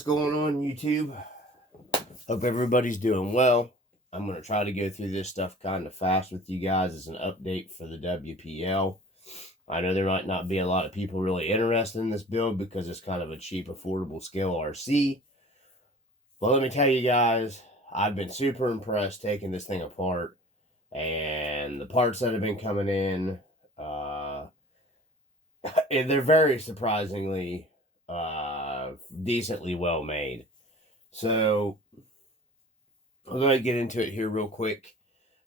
What's going on, YouTube? Hope everybody's doing well. I'm going to try to go through this stuff kind of fast with you guys as an update for the WPL. I know there might not be a lot of people really interested in this build because it's kind of a cheap, affordable scale RC. But let me tell you guys, I've been super impressed taking this thing apart. And the parts that have been coming in, they're very surprisingly decently well made. So I'm going to get into it here real quick.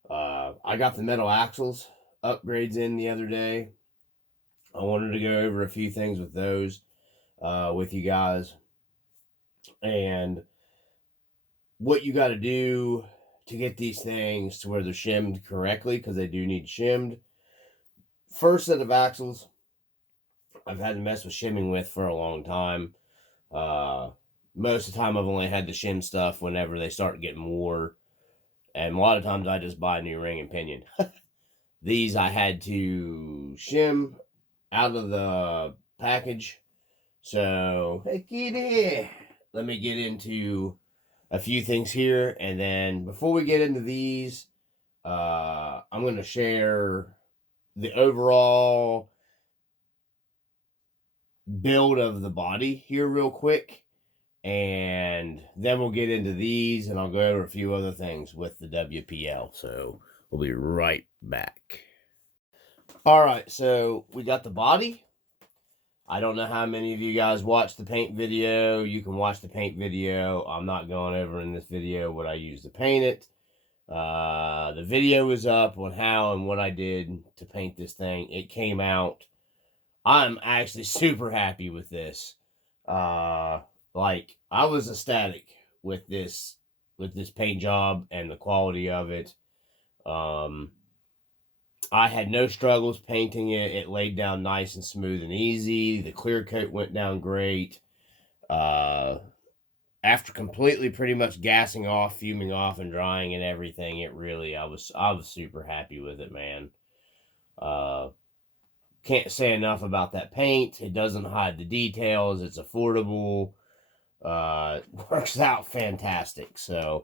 I got the metal axles upgrades in the other day. I wanted to go over a few things with those with you guys. And what you got to do to get these things to where they're shimmed correctly, because they do need shimmed. First set of axles I've had to mess with shimming with for a long time. Most of the time I've only had to shim stuff whenever they start getting wore. And a lot of times I just buy a new ring and pinion. These I had to shim out of the package. So, let me get into a few things here. And then before we get into these, I'm going to share the overall build of the body here real quick. And then we'll get into these, and I'll go over a few other things with the WPL. So we'll be right back. All right, so we got the body. I don't know how many of you guys watched the paint video. You can watch the paint video. I'm not going over in this video what I used to paint it. The video is up on how and what I did to paint this thing. It came out. I'm actually super happy with this. Like, I was ecstatic with this paint job and the quality of it. I had no struggles painting it. It laid down nice and smooth and easy. The clear coat went down great. After completely pretty much gassing off, fuming off, and drying and everything, it really, I was super happy with it, man. Can't say enough about that paint. It doesn't hide the details. It's affordable. Works out fantastic. So,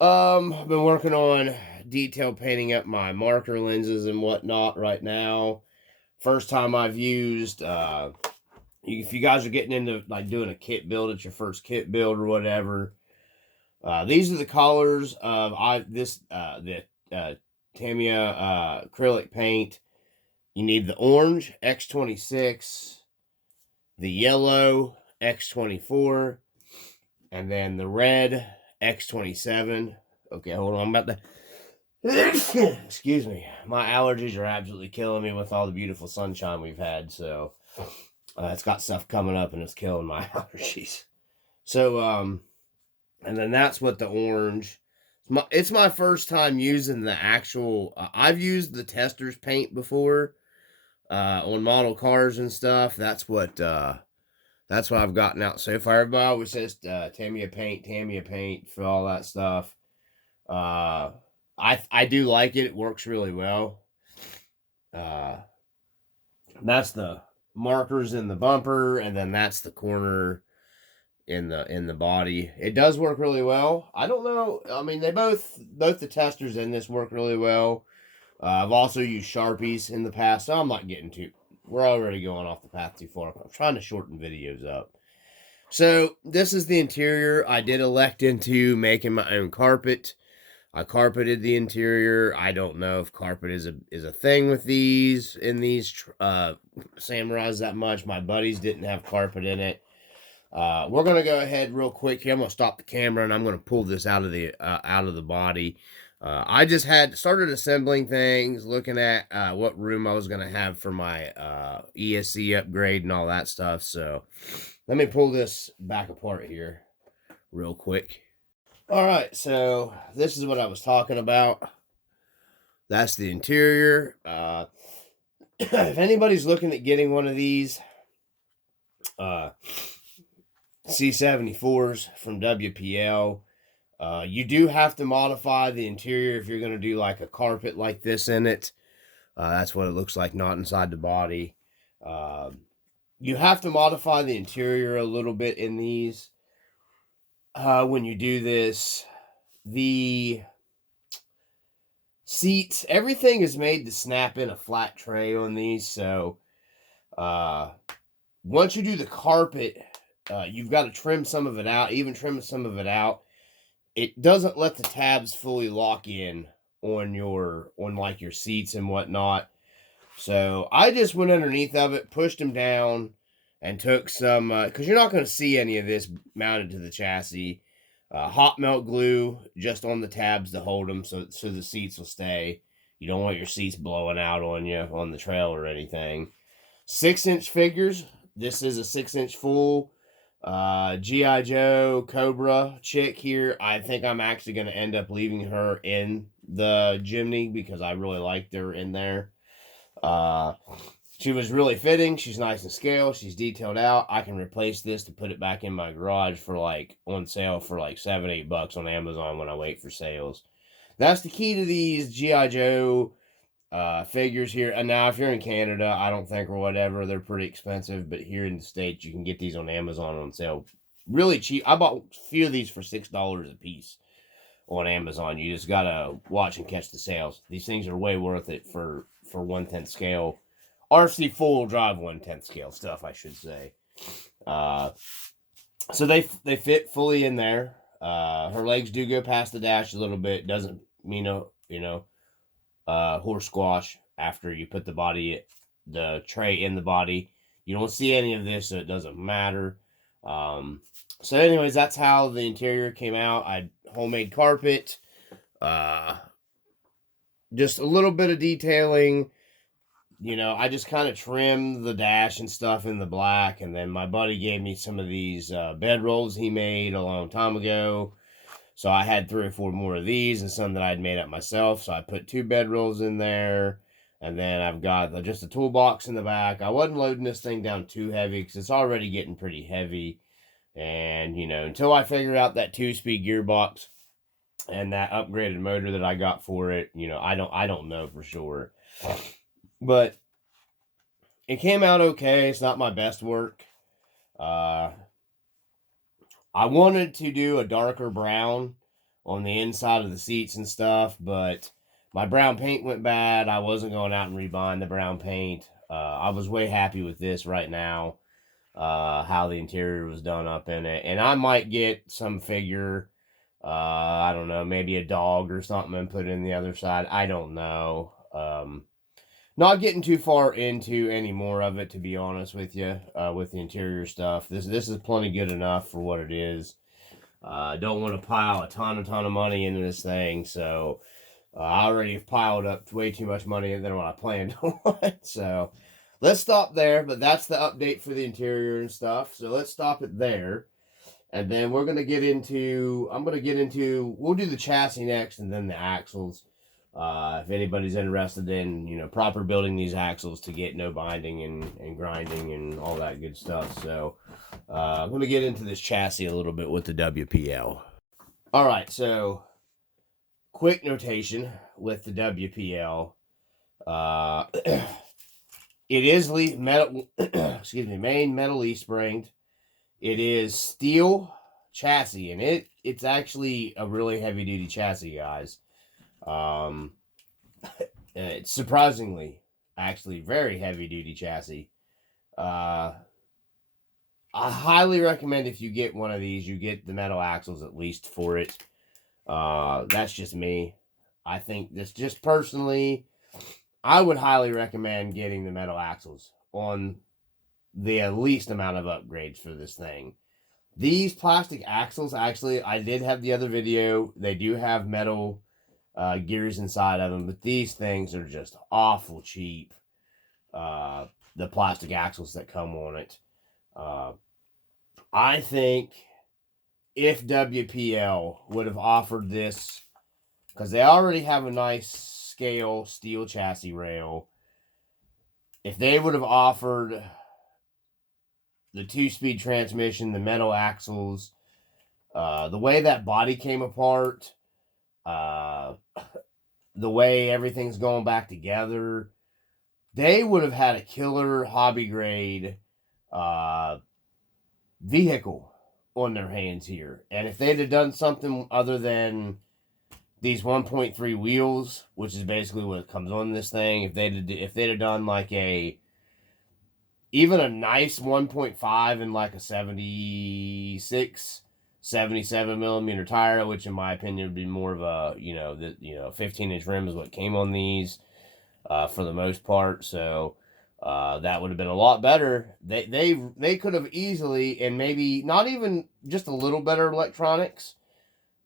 I've been working on detail painting up my marker lenses and whatnot right now. First time I've used, if you guys are getting into like doing a kit build, it's your first kit build or whatever. These are the colors of the Tamiya acrylic paint. You need the orange, X26, the yellow, X24, and then the red, X27. Okay, hold on, I'm about to... Excuse me. My allergies are absolutely killing me with all the beautiful sunshine we've had, so it's got stuff coming up and it's killing my allergies. So, and then that's what the orange... It's my first time using the actual... I've used the tester's paint before, on model cars and stuff. That's what I've gotten out so far. Everybody always says Tamiya paint for all that stuff. I do like it. It works really well. That's the markers in the bumper, and then that's the corner in the body. It does work really well. I don't know. I mean, they both the testers in this work really well. I've also used Sharpies in the past, so I'm not getting too... We're already going off the path too far. I'm trying to shorten videos up. So, this is the interior. I did elect into making my own carpet. I carpeted the interior. I don't know if carpet is a thing with these, in these Samurais that much. My buddies didn't have carpet in it. We're going to go ahead real quick here. I'm going to stop the camera, and I'm going to pull this out of the body. I just started assembling things, looking at what room I was going to have for my ESC upgrade and all that stuff. So let me pull this back apart here real quick. All right, so this is what I was talking about. That's the interior. If anybody's looking at getting one of these C74s from WPL, you do have to modify the interior if you're going to do like a carpet like this in it. That's what it looks like, not inside the body. You have to modify the interior a little bit in these. when you do this. The seats, everything is made to snap in a flat tray on these. So once you do the carpet, you've got to trim some of it out. Even trim some of it out, it doesn't let the tabs fully lock in on like your seats and whatnot. So I just went underneath of it, pushed them down, and took some, because you're not going to see any of this mounted to the chassis. Hot melt glue just on the tabs to hold them so the seats will stay. You don't want your seats blowing out on you on the trail or anything. 6-inch figures. This is a 6-inch full. G.I. Joe Cobra chick here. I think I'm actually going to end up leaving her in the Jimny because I really liked her in there. She was really fitting. She's nice and scale. She's detailed out. I can replace this to put it back in my garage for like on sale for like $7-8 on Amazon when I wait for sales. That's the key to these G.I. Joe figures here. And now if you're in Canada, I don't think or whatever, they're pretty expensive. But here in the States, you can get these on Amazon on sale really cheap. I bought a few of these for $6 a piece on Amazon. You just gotta watch and catch the sales. These things are way worth it for 1/10 scale. RC full drive 1/10 scale stuff, I should say. So they fit fully in there. Her legs do go past the dash a little bit. Doesn't mean horse squash after you put the tray in the body. You don't see any of this, so it doesn't matter. So anyways, that's how the interior came out. I homemade carpet. Just a little bit of detailing. I just kind of trimmed the dash and stuff in the black, and then my buddy gave me some of these bed rolls he made a long time ago. So I had 3 or 4 more of these and some that I'd made up myself. So I put 2 bed rolls in there, and then I've got just a toolbox in the back. I wasn't loading this thing down too heavy because it's already getting pretty heavy. And, until I figure out that 2-speed gearbox and that upgraded motor that I got for it, I don't know for sure. But it came out okay. It's not my best work. I wanted to do a darker brown on the inside of the seats and stuff, but my brown paint went bad. I wasn't going out and rebuying the brown paint. I was way happy with this right now, how the interior was done up in it. And I might get some figure, I don't know, maybe a dog or something and put it in the other side. I don't know. Not getting too far into any more of it, to be honest with you, with the interior stuff. This is plenty good enough for what it is. Don't want to pile a ton of money into this thing, so I already have piled up way too much money than what I planned on. So let's stop there, but that's the update for the interior and stuff. So let's stop it there. And then we're going to get into, we'll do the chassis next and then the axles. If anybody's interested in, proper building these axles to get no binding and grinding and all that good stuff. So, I'm going to get into this chassis a little bit with the WPL. All right, so quick notation with the WPL. It is metal, main metal E-springed. It is steel chassis, and it's actually a really heavy duty chassis, guys. It's surprisingly, actually, very heavy duty chassis. I highly recommend if you get one of these, you get the metal axles at least for it. That's just me. I think this just personally, I would highly recommend getting the metal axles on the least amount of upgrades for this thing. These plastic axles, actually, I did have the other video. They do have metal gears inside of them, but these things are just awful cheap. The plastic axles that come on it. I think if WPL would have offered this, because they already have a nice scale steel chassis rail, if they would have offered the 2-speed transmission, the metal axles, the way that body came apart, the way everything's going back together, they would have had a killer hobby grade vehicle on their hands here. And if they'd have done something other than these 1.3 wheels, which is basically what comes on this thing, if they'd have done like even a nice 1.5 and like a 76, 77 millimeter tire, which in my opinion would be more of a 15-inch rim is what came on these for the most part. So that would have been a lot better. They could have easily, and maybe not even just a little better electronics,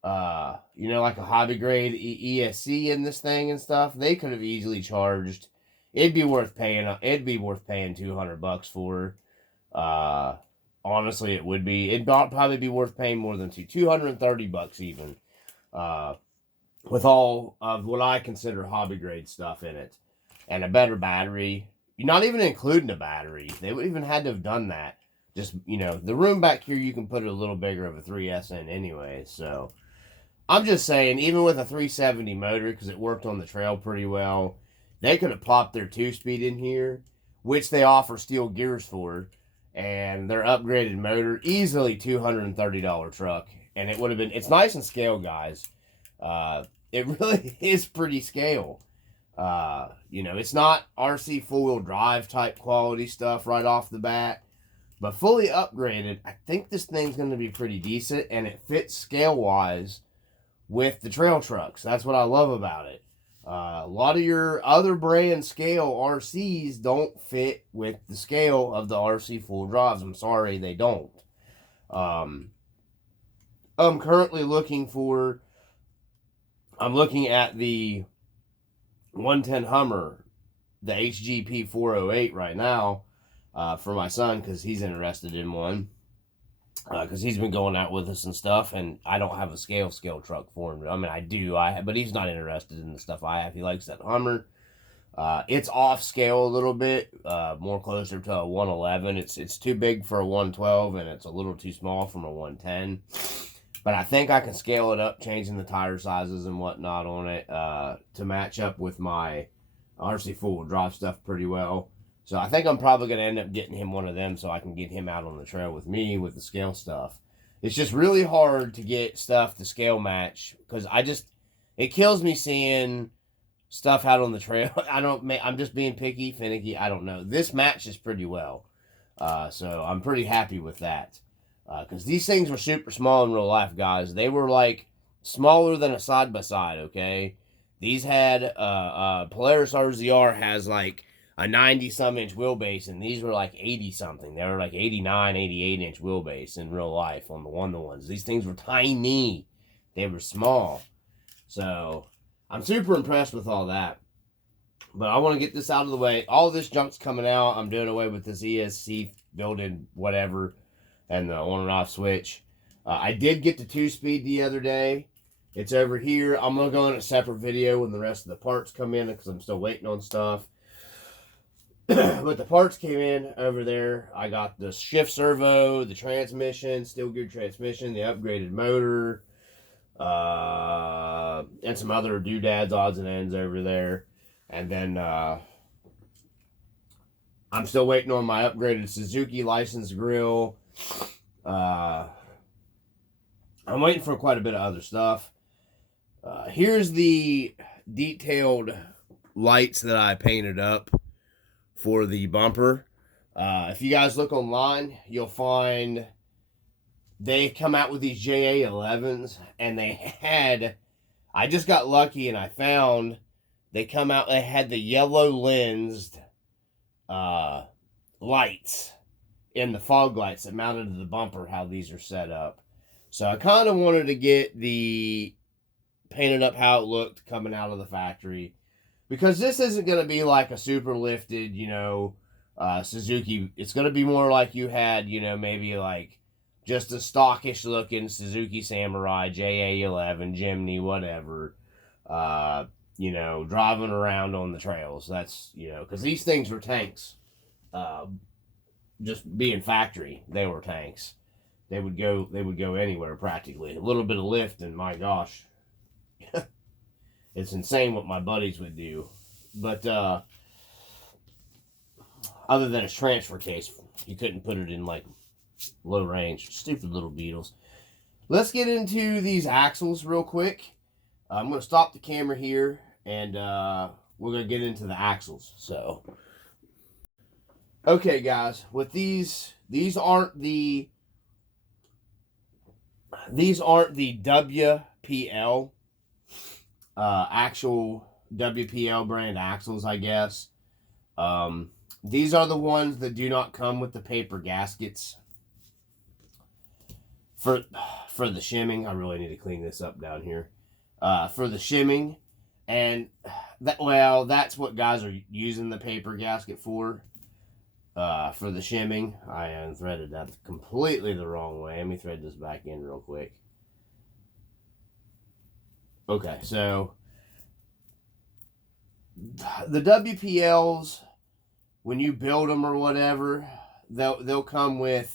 like a hobby grade ESC in this thing and stuff. They could have easily charged. It'd be worth paying $200 for. Honestly, it would be. It'd probably be worth paying more than $230 even. With all of what I consider hobby grade stuff in it, and a better battery. You're not even including a battery. They would even had to have done that. Just, the room back here, you can put a little bigger of a 3S in anyway. So, I'm just saying, even with a 370 motor, because it worked on the trail pretty well, they could have plopped their 2-speed in here, which they offer steel gears for, and their upgraded motor, easily $230 truck. And it would have been, it's nice and scale, guys. It really is pretty scale. It's not RC four-wheel drive type quality stuff right off the bat, but fully upgraded, I think this thing's going to be pretty decent, and it fits scale-wise with the trail trucks. That's what I love about it. A lot of your other brand scale RCs don't fit with the scale of the RC four-wheel drives. I'm sorry, they don't. I'm currently looking at the 110 Hummer, the HGP 408 right now, for my son, because he's interested in one, because he's been going out with us and stuff, and I don't have a scale truck for him. I mean, I do, but he's not interested in the stuff I have. He likes that Hummer. It's off scale a little bit, more closer to a 111. It's too big for a 112, and it's a little too small from a 110. But I think I can scale it up, changing the tire sizes and whatnot on it to match up with my RC four-wheel drive stuff pretty well. So I think I'm probably going to end up getting him one of them so I can get him out on the trail with me with the scale stuff. It's just really hard to get stuff to scale match because it kills me seeing stuff out on the trail. I'm just being picky, finicky. I don't know. This matches pretty well. So I'm pretty happy with that. Because these things were super small in real life, guys. They were like smaller than a side-by-side, okay? These had, Polaris RZR has like a 90-some inch wheelbase, and these were like 80-something. They were like 89, 88-inch wheelbase in real life on the one-to-ones. These things were tiny. They were small. So, I'm super impressed with all that. But I want to get this out of the way. All this junk's coming out. I'm doing away with this ESC built-in whatever and the on and off switch. I did get the 2-speed the other day. It's over here. I'm going to go in a separate video when the rest of the parts come in because I'm still waiting on stuff. But the parts came in over there. I got the shift servo, the transmission, steel geared transmission, the upgraded motor, and some other doodads, odds and ends over there. And then I'm still waiting on my upgraded Suzuki license grill. I'm waiting for quite a bit of other stuff. Here's the detailed lights that I painted up for the bumper. If you guys look online, you'll find they come out with these JA11s, and I just got lucky and I found they had the yellow lensed lights in the fog lights that mounted to the bumper, how these are set up. So I kind of wanted to get the painted up how it looked coming out of the factory, because this isn't going to be like a super lifted, Suzuki. It's going to be more like you had, maybe like just a stockish looking Suzuki Samurai, JA11, Jimny, whatever, driving around on the trails. That's, because these things were tanks. Just being factory, they were tanks. They would go anywhere practically. A little bit of lift, and my gosh, it's insane what my buddies would do. But other than a transfer case, you couldn't put it in like Low range. Stupid little beetles. Let's get into these axles real quick. I'm going to stop the camera here, and we're going to get into the axles. So, okay, guys. With these aren't the WPL actual WPL brand axles, I guess. These are the ones that do not come with the paper gaskets for the shimming. I really need to clean this up down here. For the shimming, and that's what guys are using the paper gasket for. For the shimming, I unthreaded that completely the wrong way. Let me thread this back in real quick. Okay, so the WPLs, when you build them or whatever, they'll come with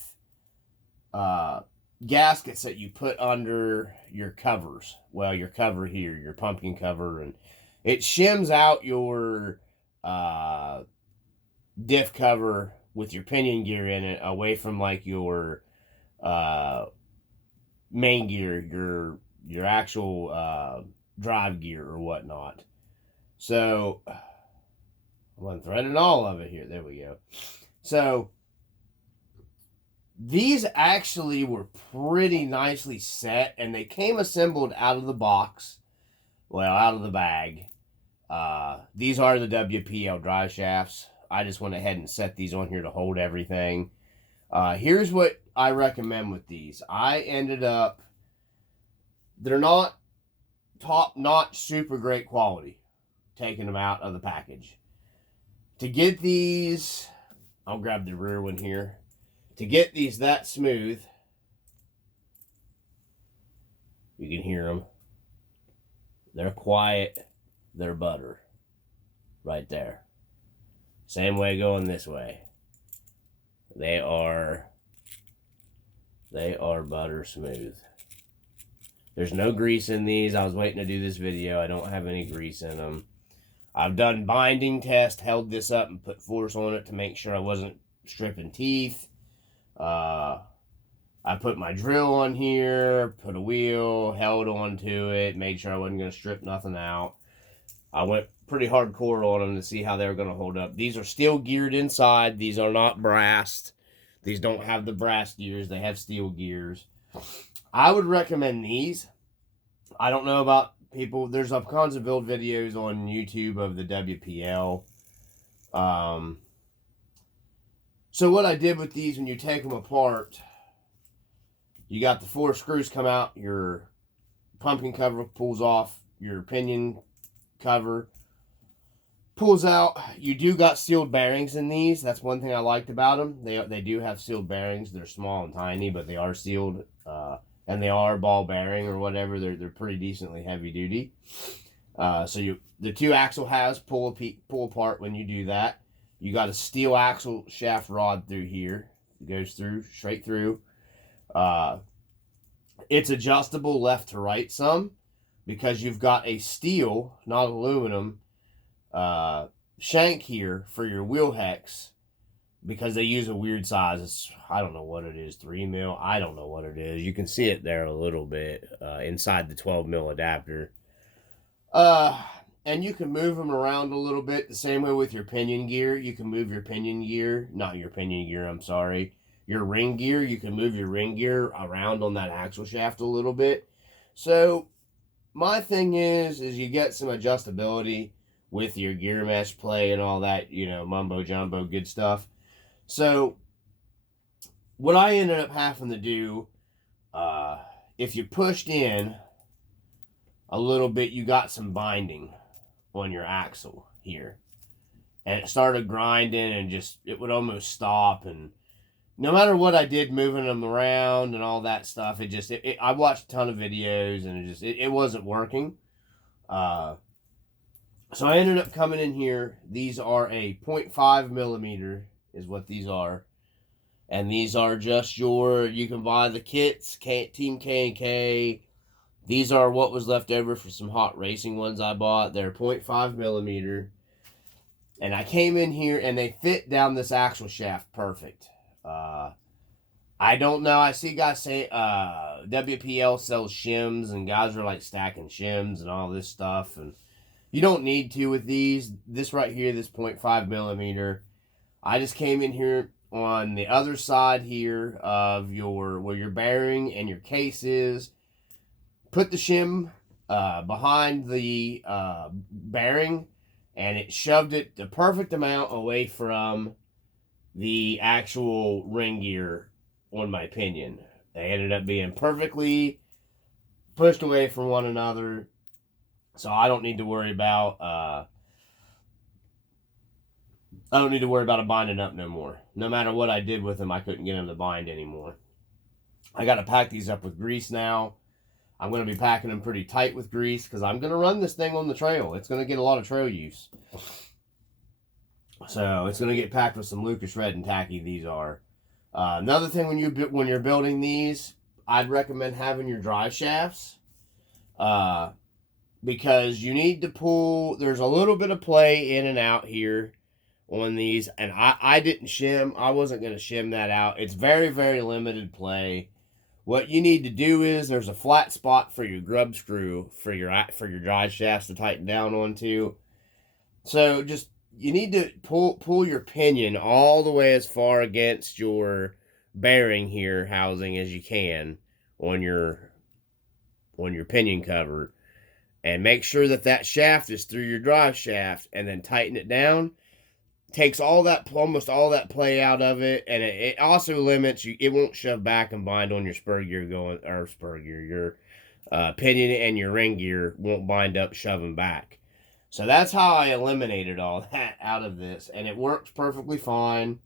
gaskets that you put under your covers. Well, your cover here, your pumpkin cover, and it shims out your diff cover with your pinion gear in it away from like your main gear, your actual drive gear or whatnot. So I'm unthreading all of it here. There we go. So these actually were pretty nicely set, and they came assembled out of the box. Well, out of the bag. These are the WPL drive shafts. I just went ahead and set these on here to hold everything. Here's what I recommend with these. I ended up, they're not top-notch, super great quality, taking them out of the package. To get these, I'll grab the rear one here. To get these that smooth, you can hear them. They're quiet. They're butter. Right there. Same way going this way. They are butter smooth. There's no grease in these. I was waiting to do this video. I don't have any grease in them. I've done binding tests, held this up and put force on it to make sure I wasn't stripping teeth. I put my drill on here, put a wheel, held onto it, made sure I wasn't going to strip nothing out. I went pretty hardcore on them to see how they were going to hold up. These are steel geared inside. These are not brassed. These don't have the brass gears. They have steel gears. I would recommend these. I don't know about people. There's all kinds of build videos on YouTube of the WPL. So what I did with these, when you take them apart, you got the 4 screws come out, your pumpkin cover pulls off, your pinion cover pulls out. You do got sealed bearings in these. That's one thing I liked about them. They do have sealed bearings. They're small and tiny, but they are sealed, and they are ball bearing or whatever. They're pretty decently heavy duty. So the 2 axle halves pull apart when you do that. You got a steel axle shaft rod through here. It goes through, straight through. It's adjustable left to right some, because you've got a steel, not aluminum, shank here for your wheel hex, because they use a weird size. I don't know what it is, 3 mil. I don't know what it is. You can see it there a little bit inside the 12 mil adapter. And you can move them around a little bit the same way with your pinion gear. You can move your pinion gear, not your pinion gear, I'm sorry. Your ring gear, you can move your ring gear around on that axle shaft a little bit. So my thing is you get some adjustability with your gear mesh play and all that, mumbo jumbo good stuff. So what I ended up having to do, if you pushed in a little bit, you got some binding on your axle here, and it started grinding, and it would almost stop. And no matter what I did, moving them around and all that stuff, I watched a ton of videos, and it wasn't working. So I ended up coming in here. These are a 0.5 millimeter is what these are. And these are just you can buy the kits, Team K&K. These are what was left over for some hot racing ones I bought. They're 0.5 millimeter. And I came in here, and they fit down this axle shaft perfect. I don't know. I see guys say WPL sells shims, and guys are like stacking shims and all this stuff, and you don't need to with these. This right here, this 0.5 millimeter. I just came in here on the other side here of your where your bearing and your case is. Put the shim behind the bearing, and it shoved it the perfect amount away from the actual ring gear, in my opinion. They ended up being perfectly pushed away from one another, so I don't need to worry about it binding up no more. No matter what I did with them, I couldn't get them to bind anymore. I got to pack these up with grease now. I'm going to be packing them pretty tight with grease because I'm going to run this thing on the trail. It's going to get a lot of trail use. So it's going to get packed with some Lucas Red and Tacky. These are. Another thing when you're building these, I'd recommend having your drive shafts. Because you need to pull. There's a little bit of play in and out here on these, and I didn't shim. I wasn't going to shim that out. It's very, very limited play. What you need to do is there's a flat spot for your grub screw for your drive shafts to tighten down onto. So just you need to pull your pinion all the way as far against your bearing here housing as you can on your pinion cover, and make sure that shaft is through your drive shaft, and then tighten it down. Takes almost all that play out of it, and it also limits you. It won't shove back and bind on your your pinion, and your ring gear won't bind up shoving back. So that's how I eliminated all that out of this, and it works perfectly fine.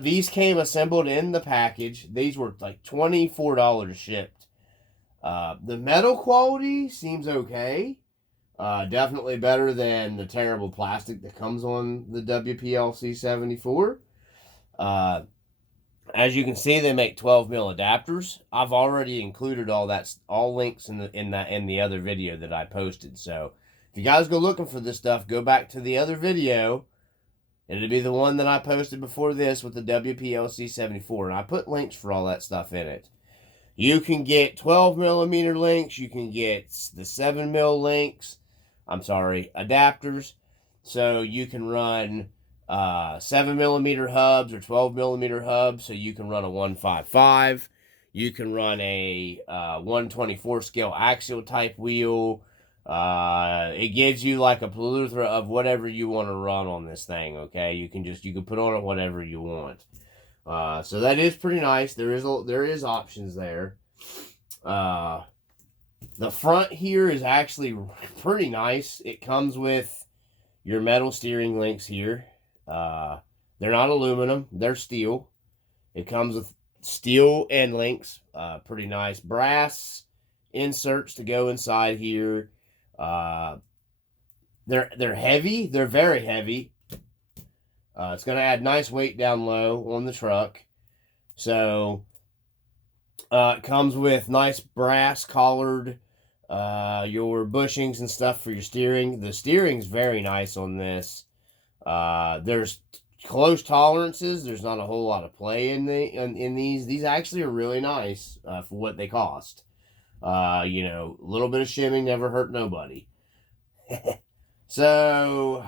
These came assembled in the package. These were like $24 shipped. The metal quality seems okay. Definitely better than the terrible plastic that comes on the WPL C74. As you can see, they make 12 mil adapters. I've already included all links in the other video that I posted. So if you guys go looking for this stuff, go back to the other video. It'll be the one that I posted before this with the WPL C74, and I put links for all that stuff in it. You can get 12 millimeter links. You can get the 7 mil links. Adapters. So you can run 7 millimeter hubs or 12 millimeter hubs. So you can run a 155. You can run a 124 scale axial type wheel. It gives you like a plethora of whatever you want to run on this thing. Okay, you can put on it whatever you want. So that is pretty nice. There is options there. The front here is actually pretty nice. It comes with your metal steering links here. They're not aluminum. They're steel. It comes with steel end links. Pretty nice. Brass inserts to go inside here. They're heavy. They're very heavy. It's going to add nice weight down low on the truck. So it comes with nice brass collared your bushings and stuff for your steering. The steering's very nice on this. There's close tolerances. There's not a whole lot of play in these. These actually are really nice for what they cost. A little bit of shimming never hurt nobody. So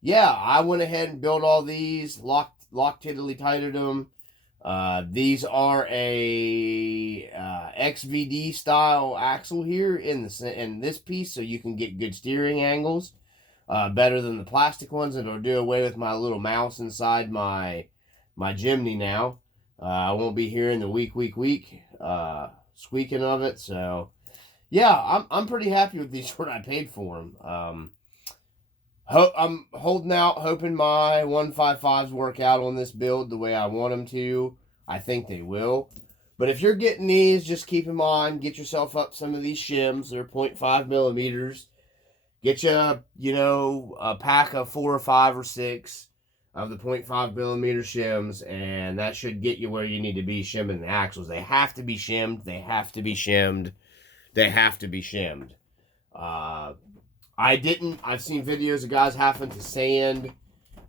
yeah, I went ahead and built all these, locked tiddly-tighted them. These are a XVD style axle here in this piece, so you can get good steering angles, better than the plastic ones. It'll do away with my little mouse inside my Jimny now. I won't be hearing the weak squeaking of it. So yeah, I'm pretty happy with these. What I paid for them. I'm holding out, hoping my 155s work out on this build the way I want them to. I think they will. But if you're getting these, just keep in mind, get yourself up some of these shims. They're 0.5 millimeters. Get you, a pack of 4 or 5 or 6 of the 0.5 millimeter shims, and that should get you where you need to be shimming the axles. They have to be shimmed. They have to be shimmed. They have to be shimmed. I've seen videos of guys having to sand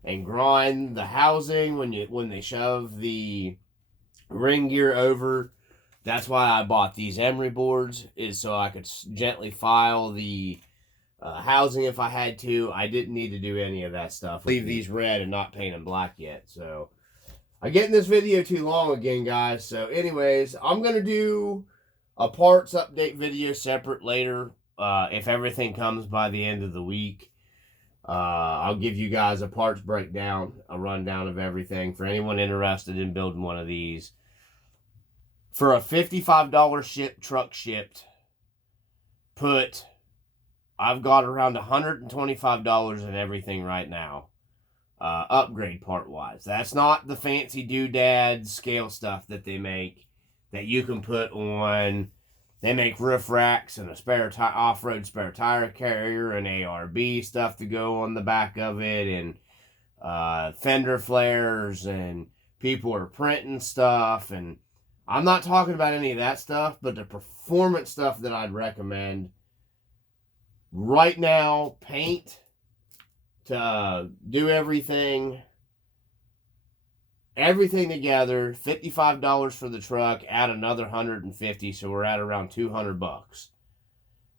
and grind the housing when they shove the ring gear over. That's why I bought these emery boards, is so I could gently file the housing if I had to. I didn't need to do any of that stuff. Leave these red and not paint them black yet. So I'm getting this video too long again, guys. So anyways, I'm going to do a parts update video separate later. If everything comes by the end of the week, I'll give you guys a parts breakdown, a rundown of everything for anyone interested in building one of these. For a $55 truck shipped, I've got around $125 in everything right now, upgrade part-wise. That's not the fancy doodad scale stuff that they make that you can put on. They make roof racks and a spare off-road spare tire carrier and ARB stuff to go on the back of it, and fender flares, and people are printing stuff. And I'm not talking about any of that stuff, but the performance stuff that I'd recommend right now, paint to do everything together, $55 for the truck, add another $150, so we're at around $200.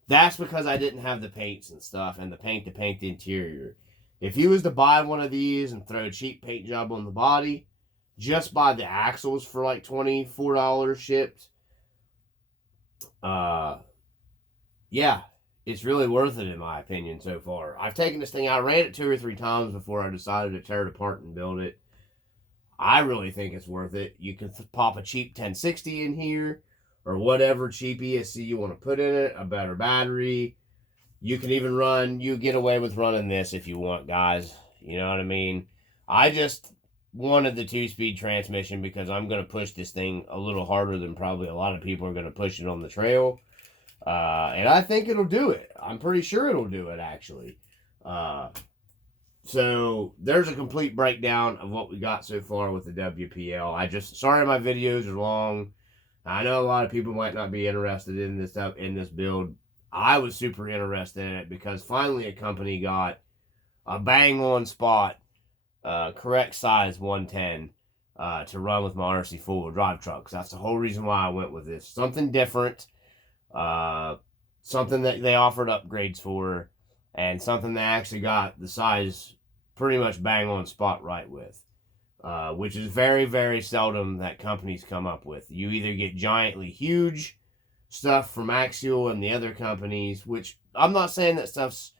That's because I didn't have the paints and stuff and the paint to paint the interior. If you was to buy one of these and throw a cheap paint job on the body, just buy the axles for like $24 shipped. Yeah, it's really worth it in my opinion so far. I've taken this thing out, ran it 2 or 3 times before I decided to tear it apart and build it. I really think it's worth it. You can pop a cheap 1060 in here, or whatever cheap ESC you want to put in it, a better battery. You can even you get away with running this if you want, guys. You know what I mean? I just wanted the 2-speed transmission because I'm going to push this thing a little harder than probably a lot of people are going to push it on the trail. And I think it'll do it. I'm pretty sure it'll do it, actually. So there's a complete breakdown of what we got so far with the WPL. Sorry my videos are long. I know a lot of people might not be interested in this build. I was super interested in it because finally a company got a bang on spot, correct size 110 to run with my RC 4-wheel drive trucks. That's the whole reason why I went with this. Something different, something that they offered upgrades for, and something that actually got the size pretty much bang on spot right with, which is very, very seldom that companies come up with. You either get giantly huge stuff from Axial and the other companies, which I'm not saying that stuff's,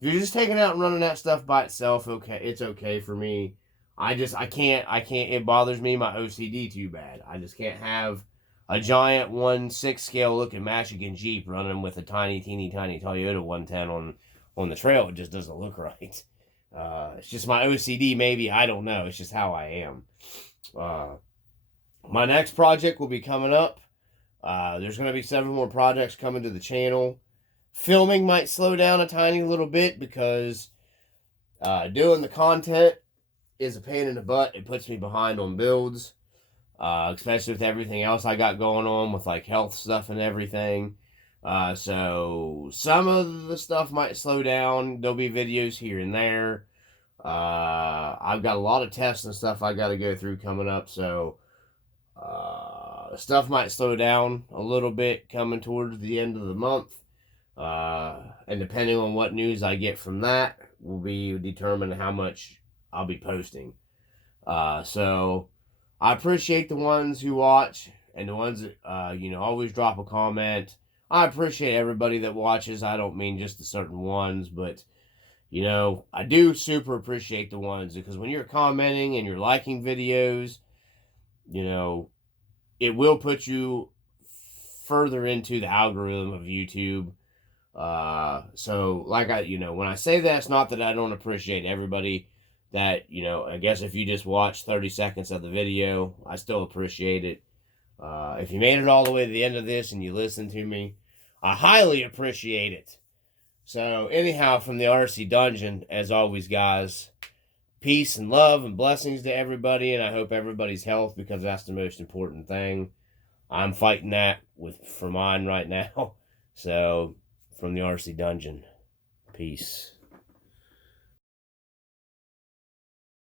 if you're just taking out and running that stuff by itself, okay, it's okay for me. I can't, it bothers me, my OCD too bad. I just can't have a giant 1/6 scale looking Michigan Jeep running with a tiny, teeny, tiny Toyota 110 on the trail. It just doesn't look right. It's just my OCD, maybe. I don't know. It's just how I am. My next project will be coming up. There's going to be 7 more projects coming to the channel. Filming might slow down a tiny little bit because doing the content is a pain in the butt. It puts me behind on builds, especially with everything else I got going on with like health stuff and everything. So some of the stuff might slow down. There'll be videos here and there. I've got a lot of tests and stuff I got to go through coming up, so stuff might slow down a little bit coming towards the end of the month. And depending on what news I get from that will be determine how much I'll be posting. So I appreciate the ones who watch and the ones that, always drop a comment. I appreciate everybody that watches. I don't mean just the certain ones, but, I do super appreciate the ones because when you're commenting and you're liking videos, it will put you further into the algorithm of YouTube. So like when I say that, it's not that I don't appreciate everybody that, I guess if you just watch 30 seconds of the video, I still appreciate it. If you made it all the way to the end of this and you listened to me, I highly appreciate it. So anyhow, from the RC Dungeon, as always, guys, peace and love and blessings to everybody, and I hope everybody's health because that's the most important thing. I'm fighting that for mine right now. So from the RC Dungeon, peace.